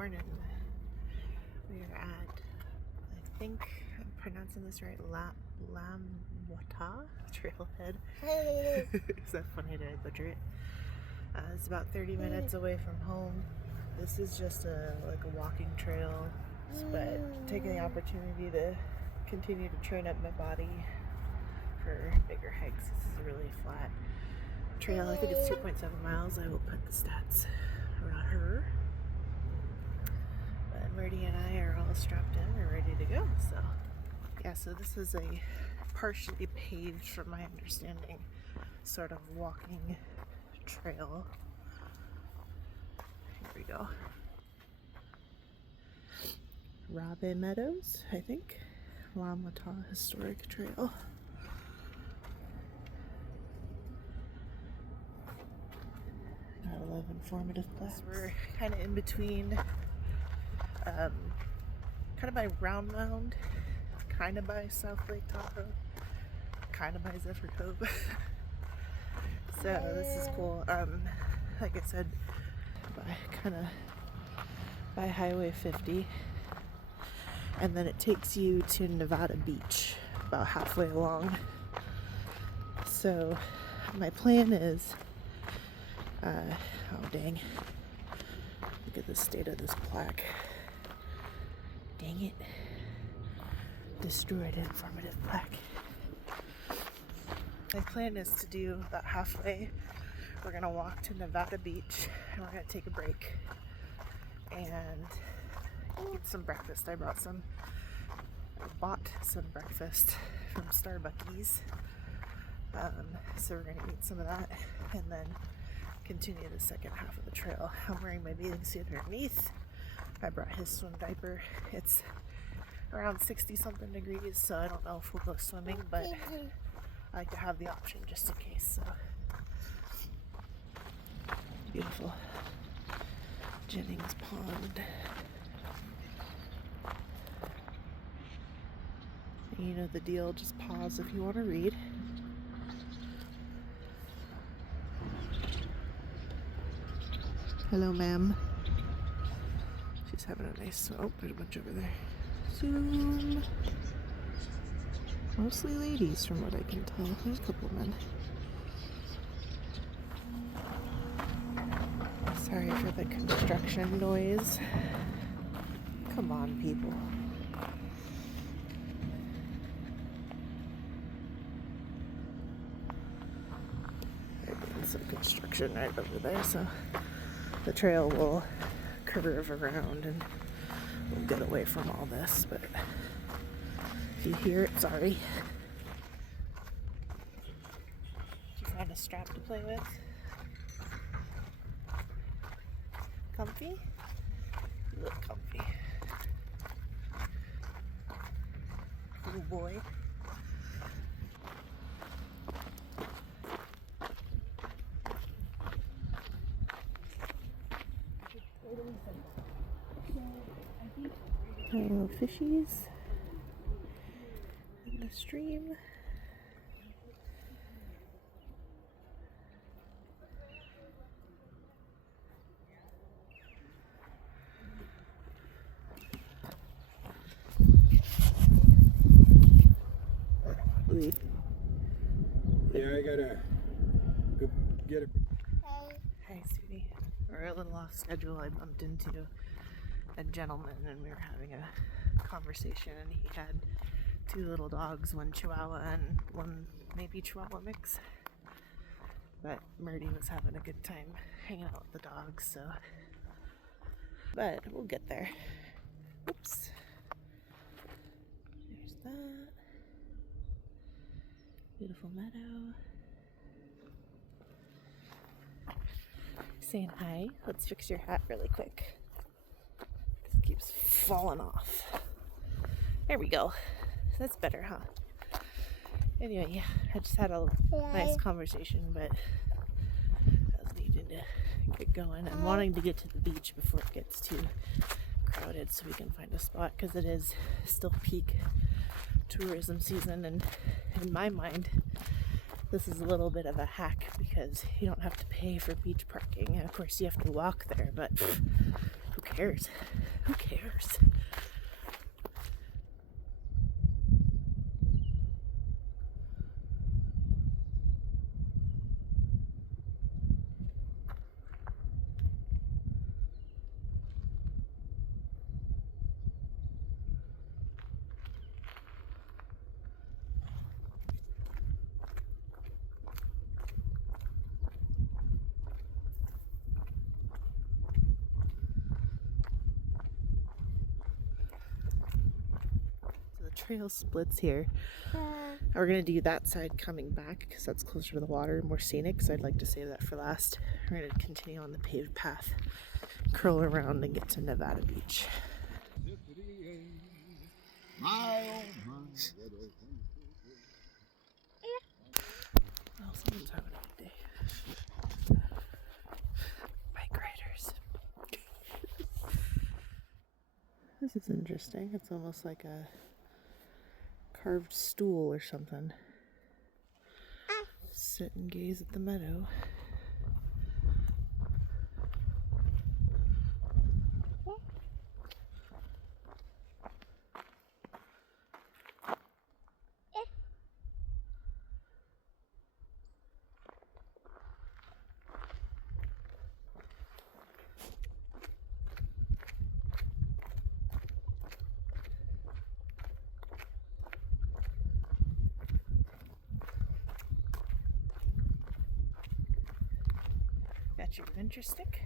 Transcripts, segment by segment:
morning. We are at, I think I'm pronouncing this right, Lamwata Trailhead. Is that funny? Did I butcher it? It's about 30 minutes away from home. This is just like a walking trail, but taking the opportunity to continue to train up my body for bigger hikes. This is a really flat trail. I think it's 2.7 miles. I will put the stats around her. But Marty and I are all strapped in and ready to go. So yeah, so this is a partially paved, from my understanding, sort of walking trail. Here we go. Rabe Meadows, I think. Lamwata Historic Trail. I love informative plaques. We're kind of in between, kind of by Round Mound, kind of by South Lake Tahoe, kind of by Zephyr Cove. So this is cool. Like I said, by Highway 50, and then it takes you to Nevada Beach about halfway along. So my plan is, oh dang, look at the state of this plaque. Dang it, destroyed informative plaque. My plan is to do about halfway. We're gonna walk to Nevada Beach and we're gonna take a break and eat some breakfast. I bought some breakfast from Starbucks. So we're gonna eat some of that and then continue the second half of the trail. I'm wearing my bathing suit underneath. I brought his swim diaper. It's around 60 something degrees, so I don't know if we'll go swimming, but I like to have the option just in case. So beautiful Jennings Pond. You know the deal, just pause if you want to read. Hello, ma'am. She's having a nice swim. Oh, there's a bunch over there. Zoom. Mostly ladies from what I can tell. There's a couple of men. Sorry for the construction noise. Come on, people. They're doing some construction right over there, so the trail will curve around and we'll get away from all this, but if you hear it, sorry. Did you find a strap to play with? Comfy? You look comfy. Little boy. Little fishies in the stream. Yeah, I gotta go get it. Hey, sweetie. We're a little off schedule. I bumped into a gentleman and we were having a conversation, and he had two little dogs, one Chihuahua and one maybe Chihuahua mix. But Murdy was having a good time hanging out with the dogs, so. But we'll get there. Oops. There's that. Beautiful meadow. Saying hi. Let's fix your hat really quick. It keeps falling off. There we go. That's better, huh? Anyway, yeah, I just had a nice conversation, but I was needing to get going. I'm wanting to get to the beach before it gets too crowded so we can find a spot, because it is still peak tourism season, and in my mind this is a little bit of a hack because you don't have to pay for beach parking, and of course you have to walk there, but who cares? Who cares? Trail splits here. We're gonna do that side coming back because that's closer to the water and more scenic, so I'd like to save that for last. We're gonna continue on the paved path, curl around and get to Nevada Beach. Oh, someone's having a good day. Bike riders. This is interesting. It's almost like a carved stool or something. Sit and gaze at the meadow. Got your adventure stick.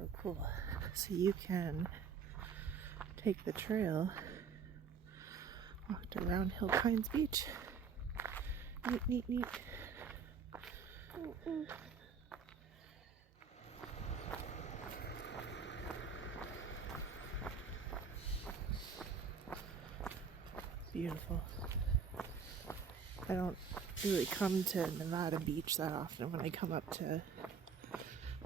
Oh, cool. So you can take the trail walk to Round Hill Pines Beach. Neat, neat, neat. Beautiful. I don't really come to Nevada Beach that often. When I come up to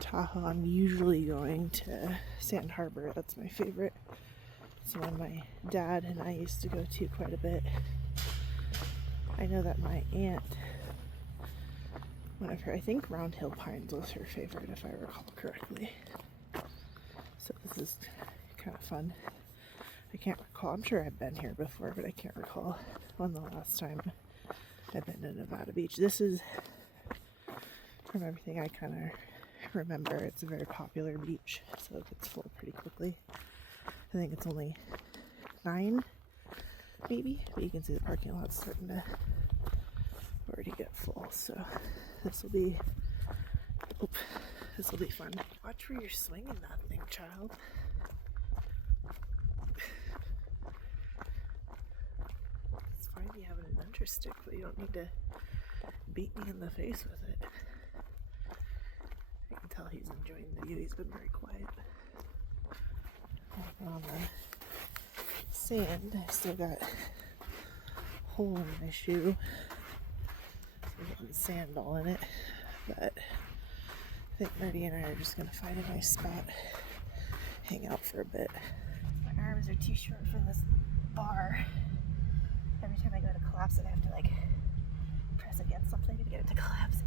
Tahoe, I'm usually going to Sand Harbor. That's my favorite. It's one my dad and I used to go to quite a bit. I know that my aunt, one of her, I think Round Hill Pines was her favorite if I recall correctly. So this is kind of fun. I can't recall, I'm sure I've been here before, but I can't recall when the last time I've been to Nevada Beach. This is, from everything I kind of remember, it's a very popular beach, so it gets full pretty quickly. I think it's only 9, maybe, but you can see the parking lot's starting to already get full, so this will be fun. Watch where you're swinging that thing, child. It's fine you have an adventure stick, but you don't need to beat me in the face with it. I can tell he's enjoying the view. He's been very quiet. On the sand, I still got a hole in my shoe. So getting sand all in it. But I think Marty and I are just gonna find a nice spot, hang out for a bit. My arms are too short for this bar. Every time I go to collapse it, I have to like press against something to get it to collapse.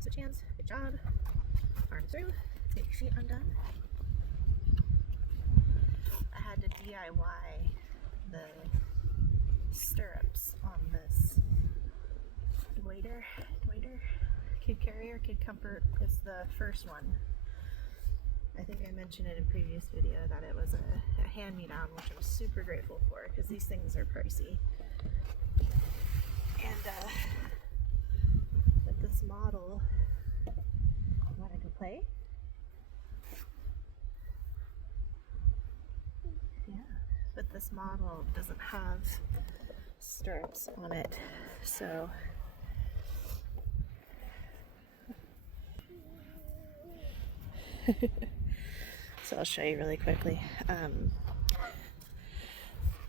Switch hands. Good job. Arm through. Let's get your feet undone. I had to DIY the stirrups on this Wader Kid Carrier. Kid Comfort is the first one. I think I mentioned in a previous video that it was a hand-me-down, which I'm super grateful for because these things are pricey. And but this model, want to go play? Yeah, but this model doesn't have stirrups on it, so so I'll show you really quickly.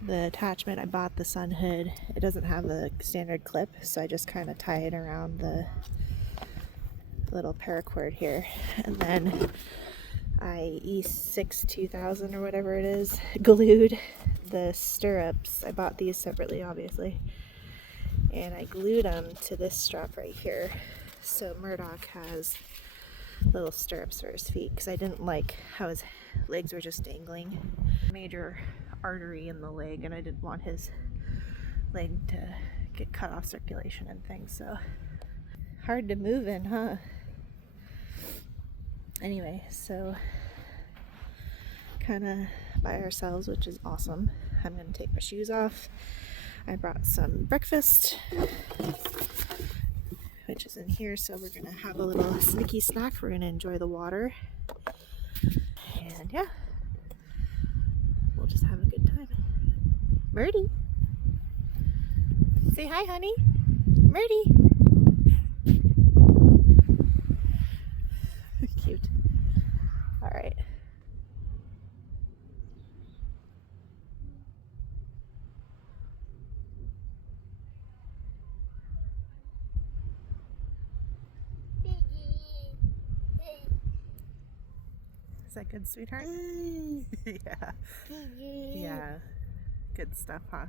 The attachment, I bought the sun hood. It doesn't have the standard clip, so I just kind of tie it around the little paracord here, and then I E6 2000 or whatever it is glued the stirrups. I bought these separately, obviously, and I glued them to this strap right here, so Murdoch has little stirrups for his feet, because I didn't like how his legs were just dangling. Major artery in the leg, and I didn't want his leg to get cut off circulation and things, so hard to move in, huh? Anyway, so kind of by ourselves, which is awesome. I'm gonna take my shoes off. I brought some breakfast, which is in here, so we're gonna have a little sneaky snack. We're gonna enjoy the water, and yeah, we'll just have a good time. Murdy, say hi, honey. Murdy. Cute. All right. Is that good, sweetheart? Yeah. Yeah. Good stuff, huh?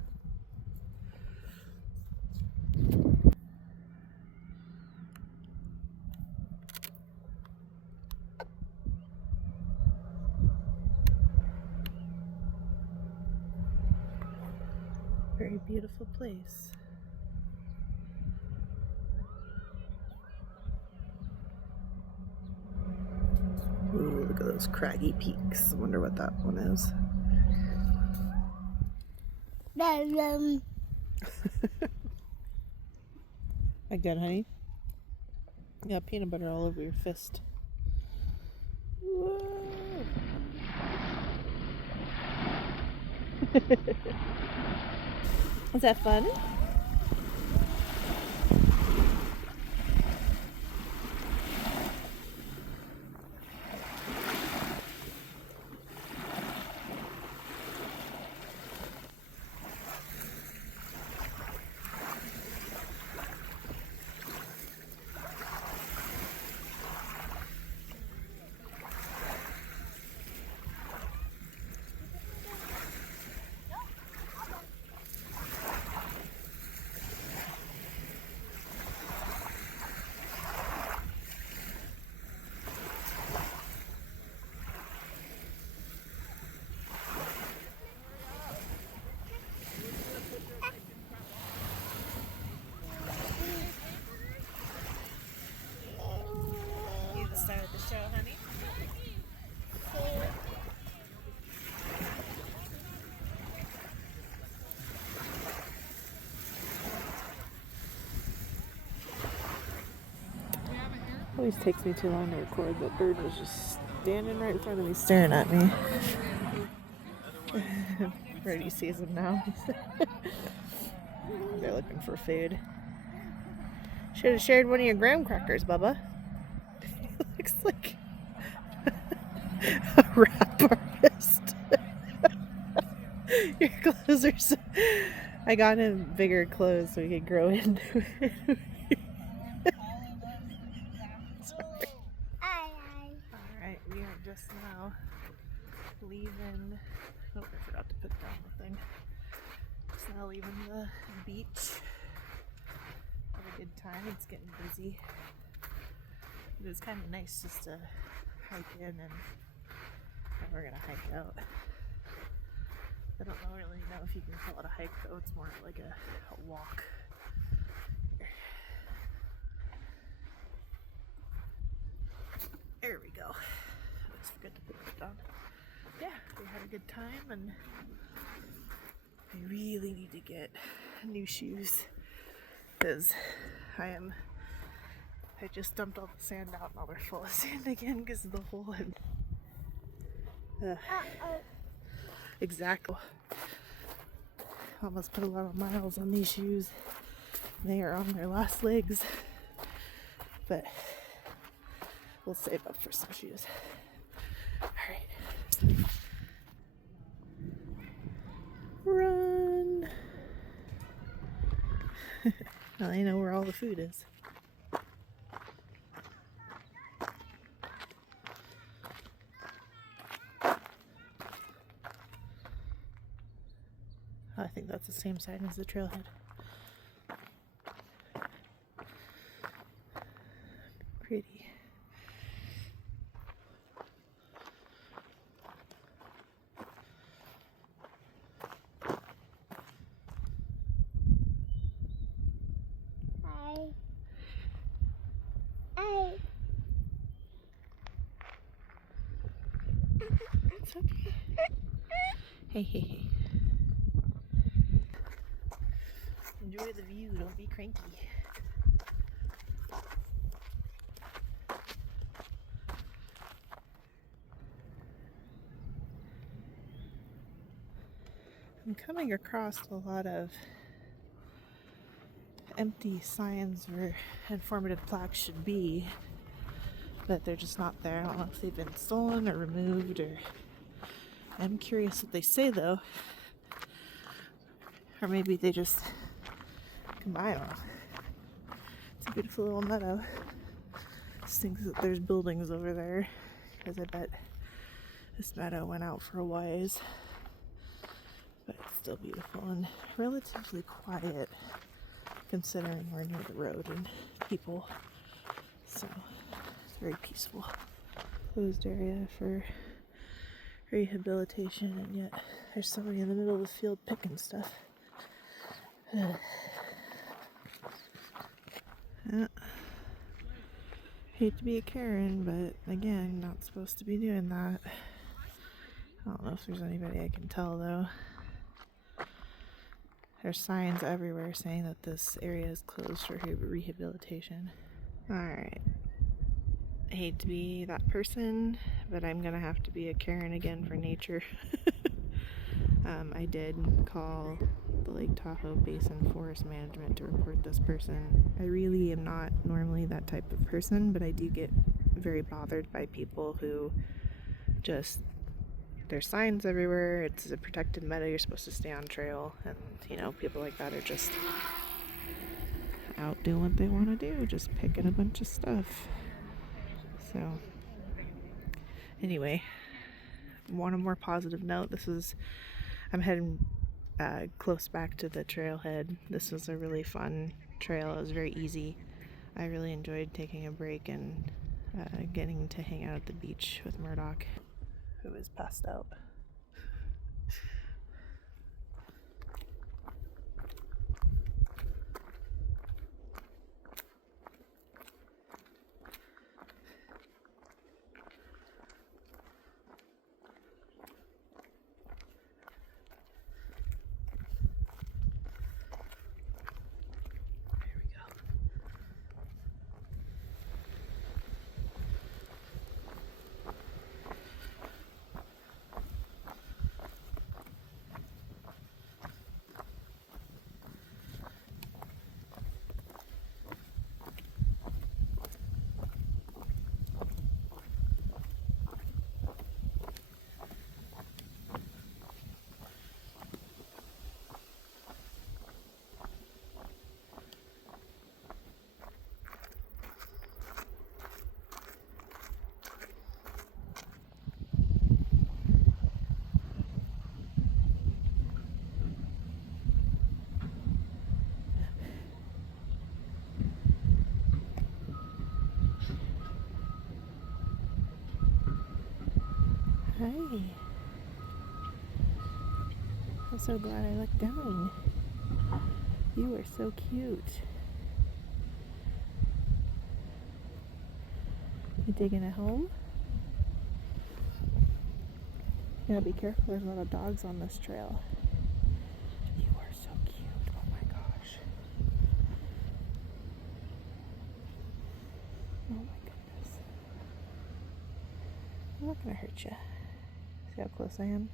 Very beautiful place. Ooh, look at those craggy peaks. I wonder what that one is. Again, honey. You got peanut butter all over your fist. Whoa. Was that fun? Started the show, honey. Always takes me too long to record. That bird was just standing right in front of me, staring at me. Brady sees him now. They're looking for food. Should have shared one of your graham crackers, Bubba. Looks like a rap artist. Your clothes are so... I got him bigger clothes so he could grow into it. Sorry. Alright, we are just now leaving... Oh, I forgot to put down the thing. Just now leaving the beach. Have a good time. It's getting busy. It was kind of nice just to hike in, and we're gonna hike out. I don't really know if you can call it a hike though, it's more like a walk. There we go. I always good to put this down. Yeah, we had a good time, and I really need to get new shoes because I just dumped all the sand out and now they're full of sand again because of the hole in. Exactly. Almost put a lot of miles on these shoes. They are on their last legs, but we'll save up for some shoes. All right. Run. Now I know where all the food is. I think that's the same side as the trailhead. Pretty. Hi. Hi. It's okay. Hey, hey, hey. Enjoy the view, don't be cranky. I'm coming across a lot of empty signs where informative plaques should be, but they're just not there. I don't know if they've been stolen or removed, or I'm curious what they say though. Or maybe they just I don't know. It's a beautiful little meadow. Just think that there's buildings over there, because I bet this meadow went out for a while. But it's still beautiful and relatively quiet considering we're near the road and people. So it's very peaceful. Closed area for rehabilitation, and yet there's somebody in the middle of the field picking stuff. Hate to be a Karen, but again, not supposed to be doing that. I don't know if there's anybody I can tell though. There's signs everywhere saying that this area is closed for rehabilitation. Alright. I hate to be that person, but I'm gonna have to be a Karen again for nature. I did call the Lake Tahoe Basin Forest Management to report this person. I really am not normally that type of person, but I do get very bothered by people who just, there's signs everywhere, it's a protected meadow, you're supposed to stay on trail, and you know, people like that are just out doing what they want to do, just picking a bunch of stuff. So anyway, on a more positive note, I'm heading close back to the trailhead. This was a really fun trail. It was very easy. I really enjoyed taking a break and getting to hang out at the beach with Murdoch, who is passed out. Hi. I'm so glad I looked down. You are so cute. You digging a home? You gotta be careful, there's a lot of dogs on this trail. You are so cute, oh my gosh. Oh my goodness. I'm not gonna hurt you. See how close I am?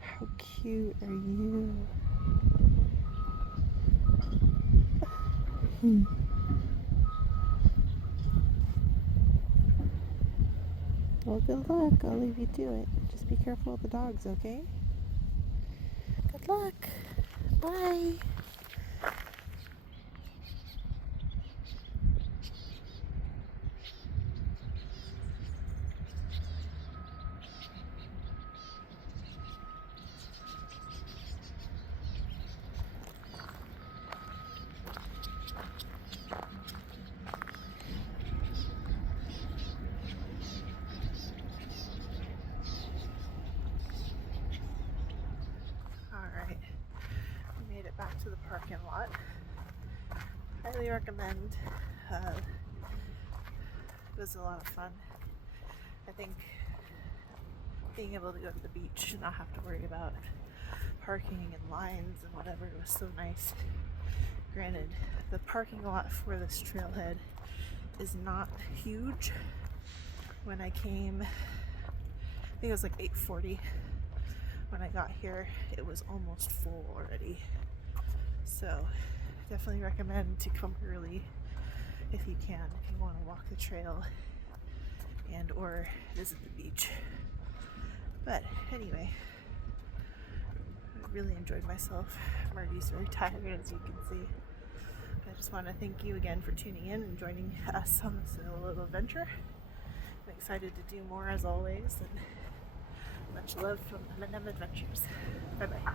How cute are you? Well, good luck. I'll leave you to it. Just be careful with the dogs, okay? Good luck. Bye. Alright, we made it back to the parking lot. Highly recommend. It was a lot of fun. I think being able to go to the beach and not have to worry about parking and lines and whatever was so nice. Granted, the parking lot for this trailhead is not huge. When I came, I think it was like 8:40. When I got here, it was almost full already. So definitely recommend to come early if you can, if you want to walk the trail and or visit the beach. But anyway, I really enjoyed myself. Marty's very tired, as you can see. I just want to thank you again for tuning in and joining us on this little adventure. I'm excited to do more as always, and much love from M&M Adventures. Bye bye.